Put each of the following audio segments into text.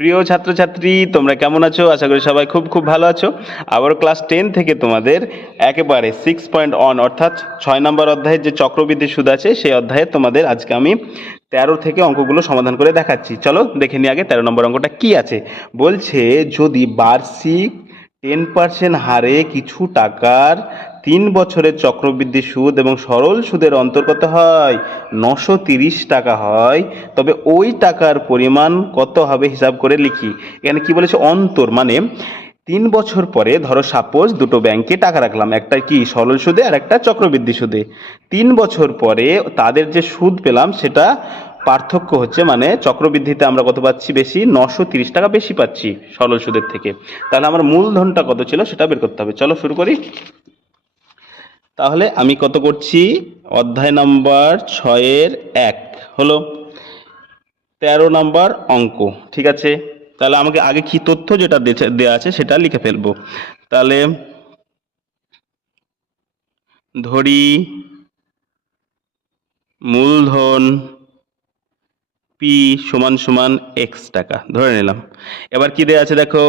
প্রিয় ছাত্রছাত্রী, তোমরা কেমন আছো? আশা করি সবাই খুব খুব ভালো আছো। আবার ক্লাস টেন থেকে তোমাদের একেবারে সিক্স পয়েন্ট অন অর্থাৎ ছয় নম্বর অধ্যায়ের যে চক্রবৃদ্ধি সুদ আছে, সেই অধ্যায়ে তোমাদের আজকে আমি তেরো থেকে অঙ্কগুলো সমাধান করে দেখাচ্ছি। চলো দেখে নিই আগে তেরো নম্বর অঙ্কটা কি আছে। বলছে, যদি বার্ষিক টেন পার্সেন্ট হারে কিছু টাকার তিন বছরের চক্রবৃদ্ধি সুদ এবং সরল সুদের অন্তর্গত হয়। নশো তিরিশ টাকা হয়। তবে ওই টাকার পরিমাণ কত হবে হিসাব করে লিখি। এখানে কি বলেছে? অন্তর। মানে তিন বছর পরে ধরো সাপোজ দুটো ব্যাংকে টাকা রাখলাম, একটা কি সরল সুদে আর একটা চক্রবৃদ্ধি সুদে। তিন বছর পরে তাদের যে সুদ পেলাম সেটা পার্থক্য হচ্ছে মানে চক্রবৃদ্ধিতে আমরা কত পাচ্ছি বেশি? নশো তিরিশ টাকা বেশি পাচ্ছি সরল সুদের থেকে। তাহলে আমার মূলধনটা কত ছিল সেটা বের করতে হবে। চলো শুরু করি। তাহলে আমি কত করছি? অধ্যায় নাম্বার ছয়ের এক। হলো তেরো নাম্বার অঙ্ক। ঠিক আছে? তাহলে আমাকে আগে কি তথ্য যেটা দেয়া আছে সেটা লিখে ফেলব। তাহলে ধরি মূলধন পি সমান সমান এক্স টাকা। ধরে নিলাম। এবার কি দেয়া আছে দেখো?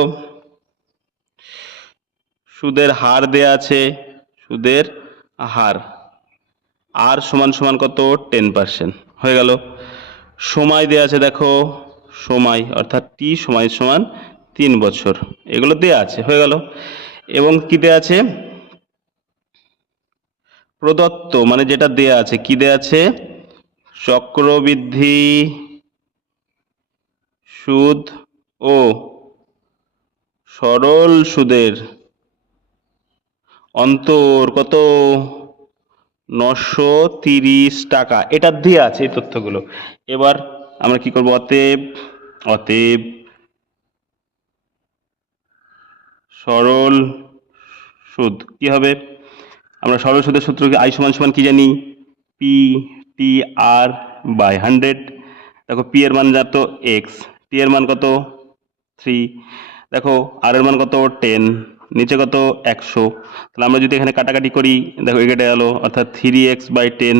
সুদের হার দেয়া আছে, সুদের হার আর সমান সমান কত? টেন পার্সেন্ট হয়ে গেল। সময় দেয়া আছে, দেখো, সময়, অর্থাৎ টি সময় সমান তিন বছর। এগুলো দেয়া আছে, হয়ে গেল। এবং কি দেয়া আছে? প্রদত্ত মানে যেটা দেয়া আছে, কি দেয়া আছে? চক্রবৃদ্ধি, সুদ ও সরল সুদের অন্তর কত? নশো তিরিশ টাকা। এটা দিয়ে আছে এই তথ্যগুলো। এবার আমরা কি করব? অতএব অতএব, সরল সুদ। কি হবে? আমরা সরল সুদের সূত্রকে আই সমান সমান কি জানি? P T R by hundred. দেখো, পি এর মান যাত এক্স। টি এর মান কত? থ্রি। দেখো, আর এর মান কত? টেন। নিচে কত? একশো। তাহলে আমরা যদি এখানে কাটাকাটি করি, দেখো এগেটে গেলো অর্থাৎ থ্রি এক্স বাই টেন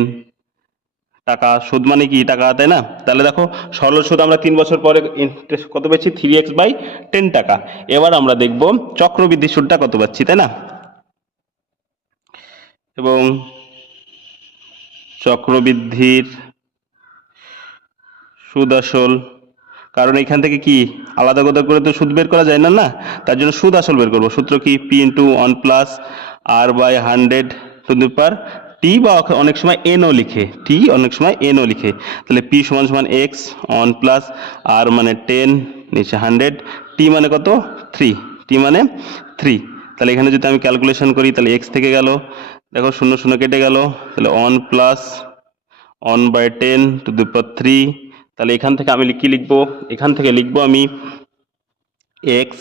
টাকা। সুদ মানে কি? টাকা, তাই না? তাহলে দেখো, সরল সুদ আমরা তিন বছর পরে ইন্টারেস্ট কত পাচ্ছি থ্রি এক্স বাই টেন টাকা। এবার আমরা দেখব চক্রবৃদ্ধি সুদটা কত পাচ্ছি, তাই না? এবং চক্রবৃদ্ধির সুদ আসল কারণ এখান থেকে কি আলাদা আলাদা করে তো সুদ বের করা যায় না না? তার জন্য সুদ আসল বের করব। সূত্র কি? P into one plus R by hundred to the power T বা অনেক সময় এনও লিখে। টি অনেক সময় এনও লিখে। তাহলে পি সমান সমান এক্স ওয়ান প্লাস আর মানে টেন নিচে হান্ড্রেড টি মানে কত? থ্রি টি মানে থ্রি তাহলে এখানে যদি আমি ক্যালকুলেশন করি, তাহলে এক্স থেকে গেল। দেখো, শূন্য শূন্য কেটে গেল। তাহলে one plus one by ten to the power three তাহলে এখান থেকে আমি কি লিখব? এখান থেকে লিখব আমি এক্স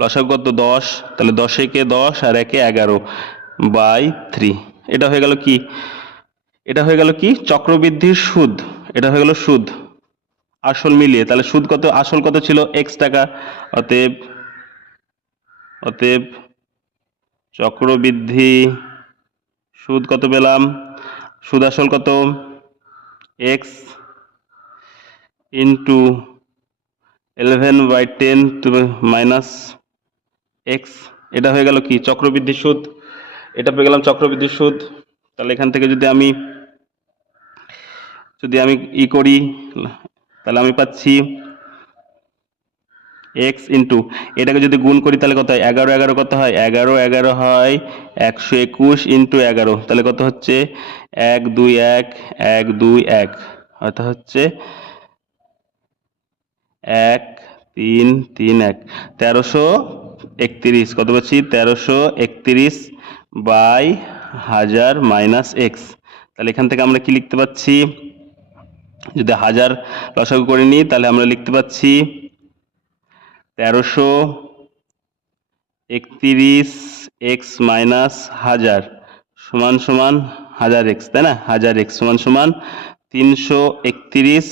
লসাগু কত দশ, তাহলে দশে কে দশ আর একে এগারো বাই থ্রি এটা হয়ে গেল কি? এটা হয়ে গেল কি? চক্রবৃদ্ধির সুদ। এটা হয়ে গেল সুদ। আসল মিলিয়ে। তাহলে সুদ কত? আসল কত ছিল? এক্স টাকা। অতএব অতএব চক্রবৃদ্ধি সুদ কত পেলাম? সুদ আসল কত? X into eleven by ten minus X এটা হয়ে গেল কি? চক্রবৃদ্ধি সুদ। এটা পেয়ে গেলাম চক্রবৃদ্ধি সুদ। তাহলে এখান থেকে যদি আমি যদি আমি ই করি, তাহলে আমি পাচ্ছি এক্স ইন্টু এটাকে যদি গুণ করি, তাহলে কত হয়? এগারো এগারো কত হয়? এগারো এগারো হয় একশো একুশ ইন্টু এগারো। তাহলে কত হচ্ছে? এক, দুই, এক এক, দুই, এক। অর্থাৎ হচ্ছে এক, তিন তিন, এক। তেরোশো একত্রিশ। কত পাচ্ছি? তেরোশো একত্রিশ বাই হাজার মাইনাস এক্স। তাহলে এখান থেকে আমরা কি লিখতে পাচ্ছি? যদি হাজার লসাগু করে নিই, তাহলে আমরা লিখতে পাচ্ছি তেরোশো একত্রিশ এক্স মাইনাস হাজার সমান সমান হাজার এক্স, তাই না? হাজার এক্স সমান সমান তিনশো একত্রিশ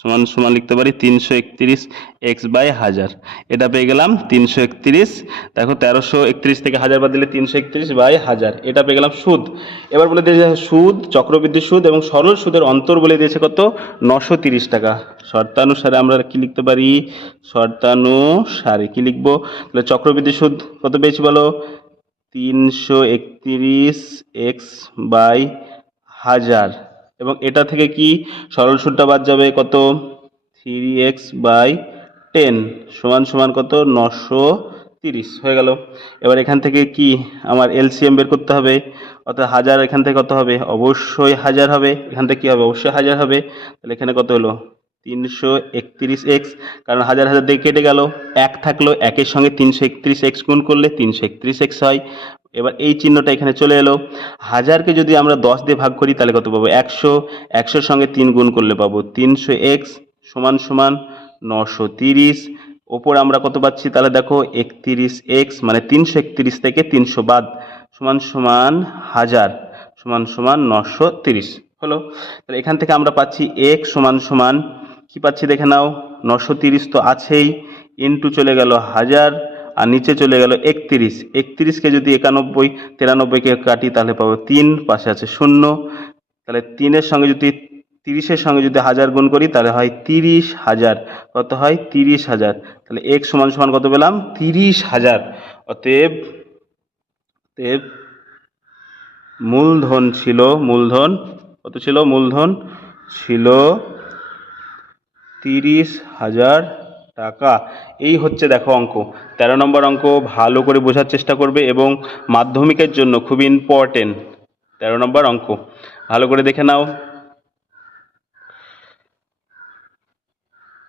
সমান সমান লিখতে পারি তিনশো একত্রিশ এক্স বাই হাজার। এটা পেয়ে গেলাম তিনশো একত্রিশ। দেখো তেরোশো একত্রিশ থেকে হাজার বাদ দিলে তিনশো একত্রিশ বাই হাজার। এটা পেয়ে গেলাম সুদ। এবার বলে দিয়েছে সুদ, চক্রবৃদ্ধি সুদ এবং সরল সুদের অন্তর বলে দিয়েছে কত? নশো তিরিশ টাকা। শর্তানুসারে আমরা কি লিখতে পারি? শর্তানুসারে কি লিখব? তাহলে চক্রবৃদ্ধি সুদ কত পেয়েছি বলো? তিনশো একত্রিশ এক্স বাই হাজার। এবং এটা থেকে কি সরল সুদটা বাদ যাবে? কত? থ্রি এক্স বাই টেন সমান সমান কত? নশো তিরিশ। হয়ে গেল। এবার এখান থেকে কি আমার এলসিএম বের করতে হবে? অর্থাৎ হাজার এখান থেকে কত হবে? অবশ্যই হাজার হবে। এখান থেকে কি হবে? অবশ্যই হাজার হবে। তাহলে এখানে কত হলো? তিনশো একত্রিশ এক্স কারণ হাজার হাজার দিয়ে কেটে গেল। এক থাকল একের সঙ্গে তিনশো একত্রিশ এক্স গুণ করলে তিনশো একত্রিশ এক্স হয়। এবার এই চিহ্নটা এখানে চলে এলো। হাজারকে যদি আমরা দশ দিয়ে ভাগ করি, তাহলে কত পাবো? একশো। একশোর সঙ্গে তিন গুণ করলে পাবো তিনশো এক্স সমান সমান নশো তিরিশ। ওপর আমরা কত পাচ্ছি? তাহলে দেখো একত্রিশ এক্স মানে তিনশো একত্রিশ থেকে তিনশো বাদ। সমান সমান হাজার। সমান সমান নশো তিরিশ। হলো? তাহলে এখান থেকে আমরা পাচ্ছি এক সমান সমান, কি পাচ্ছি দেখে নাও? নশো তিরিশ তো আছেই। ইন্টু চলে গেল হাজার। আর নিচে চলে গেল একত্রিশ। একত্রিশকে যদি একানব্বই, তিরানব্বইকে কাটি তাহলে পাবো তিন, পাশে আছে শূন্য। তাহলে তিনের সঙ্গে যদি, তিরিশের সঙ্গে যদি হাজার গুণ করি তাহলে হয় তিরিশ হাজার। কত হয়? তিরিশ হাজার। তাহলে এক সমান সমান কত পেলাম? তিরিশ হাজার। অতএব অতএব মূলধন ছিল, মূলধন, কত ছিল? মূলধন ছিল তিরিশ হাজার টাকা। এই হচ্ছে দেখো অঙ্ক। তেরো নম্বর অঙ্ক ভালো করে বোঝার চেষ্টা করবে এবং মাধ্যমিকের জন্য খুব ইম্পর্টেন্ট তেরো নম্বর অঙ্ক। ভালো করে দেখে নাও।